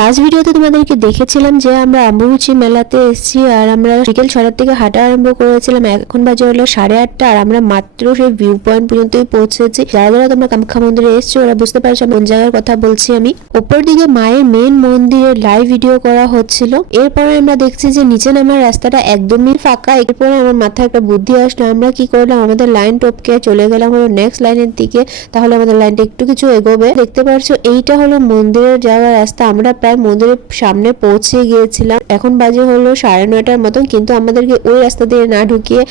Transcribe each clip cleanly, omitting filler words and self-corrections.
Last ভিডিওতে তোমাদেরকে দেখেছিলাম যে আমরা অম্বুবাচী মেলাতে এসেছি আর আমরা বিকেল 6টার থেকে হাঁটা আরম্ভ করেছিলাম। এখন বাজে হলো 8:30 আর আমরা মাত্র সেই ভিউ পয়েন্ট পর্যন্তই পৌঁছেছি। যারা যারা তোমরা কামাখ্যা মন্দিরে এসেছো ওরা বুঝতে পারছো কোন জায়গার কথা বলছি আমি। উপর দিকে মায়ের মেন মন্দিরের লাইভ ভিডিও করা হচ্ছিল। এরপরে আমরা দেখছি যে নিচে নামার রাস্তাটা একদমই ফাঁকা। এরপরে আমার মাথায় একটা বুদ্ধি আসলো, আমরা কি করলাম, আমাদের লাইন টপকে চলে গেলাম হলো নেক্সট লাইনের দিকে। তাহলে আমাদের লাইনটা একটু কিছু এগোবে। দেখতে পারছো এইটা হলো মন্দিরের যাওয়ার রাস্তা। আমরা প্রায় মন্দিরের সামনে পৌঁছে গিয়েছিলাম। এখন বাজে হলো 9:30 মতন, কিন্তু আমাদেরকে ওই রাস্তা দিয়ে না ঢুকিয়ে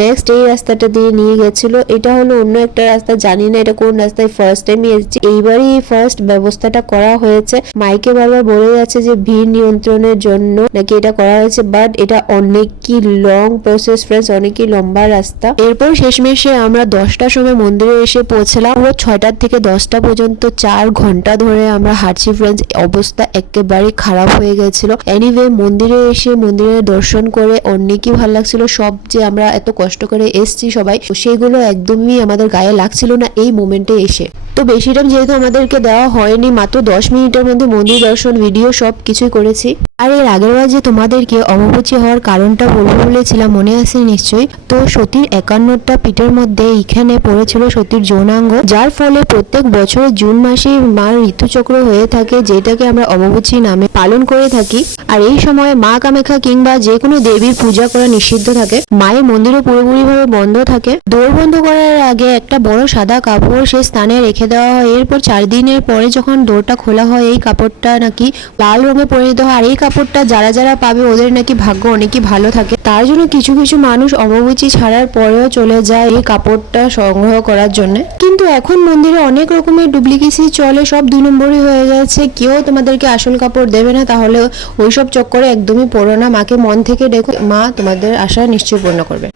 নেক্সট এই রাস্তাটা দিয়ে নিয়ে গেছিল। এটা হলো অন্য একটা রাস্তা, জানি না এটা কোন রাস্তায়, ফার্স্ট টাইমই এসেছি। এইবারই ফার্স্ট ব্যবস্থাটা করা হয়েছে। মাইকে বারবার বলে যাচ্ছে যে ভিড় নিয়ন্ত্রণের জন্য নাকি এটা করা হয়েছে, বাট এটা অনেকই লং প্রসেস ফ্রেন্ডস, অনেকই লম্বা রাস্তা। এরপর শেষমেশে আমরা 10টার সময় মন্দিরে এসে পৌঁছলাম। পুরো 6টা থেকে 10টা পর্যন্ত 4 ঘন্টা ধরে আমরা হাঁটছি ফ্রেন্ডস। অবস্থা একেবারে খারাপ হয়ে গেছিল। এনিওয়ে মন্দিরে এসে মন্দিরের দর্শন করে অনেকই ভালো লাগছিল। সব যে আমরা এত কষ্ট করে এসছি সবাই, সেগুলো একদমই আমাদের গায়ে লাগছিল না এই মোমেন্টে এসে। তো বেশি টাইম যেহেতু আমাদেরকে দেওয়া হয়নি, মাত্র 10 মিনিটের মধ্যে মন্দির দর্শন ভিডিও সব কিছুই করেছি। আর এর আগের বার যে তোমাদেরকে অম্বুবাচী হওয়ার কারণটা বলবো বলেছিলাম, মনে আছে নিশ্চয়ই। তো সতীর 51টা পিঠের মধ্যে এখানে পড়েছিল সতীর যৌনাঙ্গ, যার ফলে প্রত্যেক বছর জুন মাসে মার ঋতুচক্র হয়ে থাকে, যেটাকে আমরা অম্বুবাচী নামে পালন করে থাকি। আর এই সময় মা কামাখ্যা কিংবা যে কোনো দেবীর পূজা করা নিষিদ্ধ থাকে। মায়ের মন্দিরও পুরোপুরিভাবে বন্ধ থাকে। দৌড় বন্ধ করার আগে একটা বড় সাদা কাপড় সে স্থানে রেখে দেওয়া হয়। এরপর 4 দিনের পরে যখন দৌড়টা খোলা হয়, এই কাপড়টা নাকি লাল রঙে পরিণত হয়। আর এই কাপড়টা যারা যারা পাবে ওদের নাকি ভাগ্য অনেকই ভালো থাকে। তার জন্য কিছু কিছু মানুষ অম্বুবাচী ছাড়ার পরেও চলে যায় এই কাপড়টা সংগ্রহ করার জন্য। কিন্তু এখন মন্দিরে অনেক রকমের ডুপ্লিকেসি চলে, সব 2 নম্বরই হয়ে গেছে। কেউ তোমাদেরকে আসল কাপড় দেবে না, তাহলে ওইসব চক্করে একদমই পড়ো না। মাকে মন থেকে দেখো, মা তোমাদের আশা নিশ্চয়ই পূর্ণ করবে।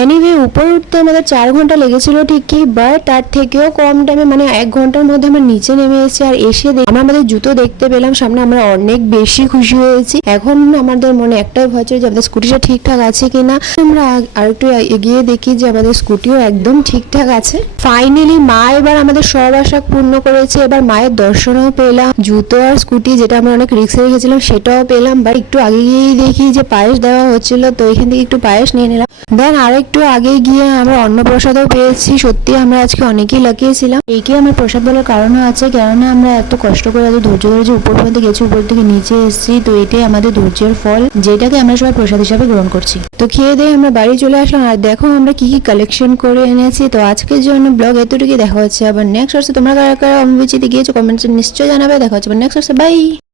এনিওয়ে উপরে উঠতে আমাদের 4 ঘন্টা লেগেছিল ঠিকই, বাট তার থেকেও কম টাইমে মানে 1 ঘন্টার মধ্যে আমরা নিচে নেমে এসেছি। আর এসে আমরা আমাদের জুতো দেখতে পেলাম সামনে, আমরা অনেক বেশি খুশি হয়েছি। এখন আমাদের মনে একটাই ভয় ছিল যে আমাদের স্কুটিটা ঠিকঠাক আছে কিনা। আমরা আর একটু এগিয়ে দেখি যে আমাদের স্কুটিও একদম ঠিকঠাক আছে। ফাইনালি মা এবার আমাদের সব আশা পূর্ণ করেছে। এবার মায়ের দর্শনও পেলাম। জুতো আর স্কুটি যেটা আমরা অনেক রিস্কে রেখেছিলাম সেটাও পেলাম। বাট একটু আগে গিয়েই দেখি যে পায়েস দেওয়া হচ্ছিল, তো এখান থেকে একটু পায়েস নিয়ে নিলাম। দেন আর একটু আগে গিয়ে আমরা অন্নপ্রসাদও পেয়েছি। সত্যি আমরা আজকে অনেকেই লাকিয়েছিলাম। এইকে আমার প্রসাদ বলার কারণও আছে, কেননা আমরা এত কষ্ট করে এত ধৈর্য ধরে যে উপর পর্যন্ত গেছি, উপর থেকে নিচে এসেছি। তো এটাই আমাদের ধৈর্যের ফল, যেটাকে আমরা সবাই প্রসাদ হিসাবে গ্রহণ করছি। তো খেয়ে দিয়ে আমরা বাড়ি চলে আসলাম। আর দেখো আমরা কি কি কালেকশন করে এনেছি। তো আজকের জন্য ব্লগ এতটুকুই। দেখা হচ্ছে আবার নেক্সট আসছে। তোমরা কারা কারা অম্বুবাচীতে গিয়েছো কমেন্টসে নিশ্চয়ই জানাবে। দেখা হচ্ছে আবার নেক্সট আসছে। বাই।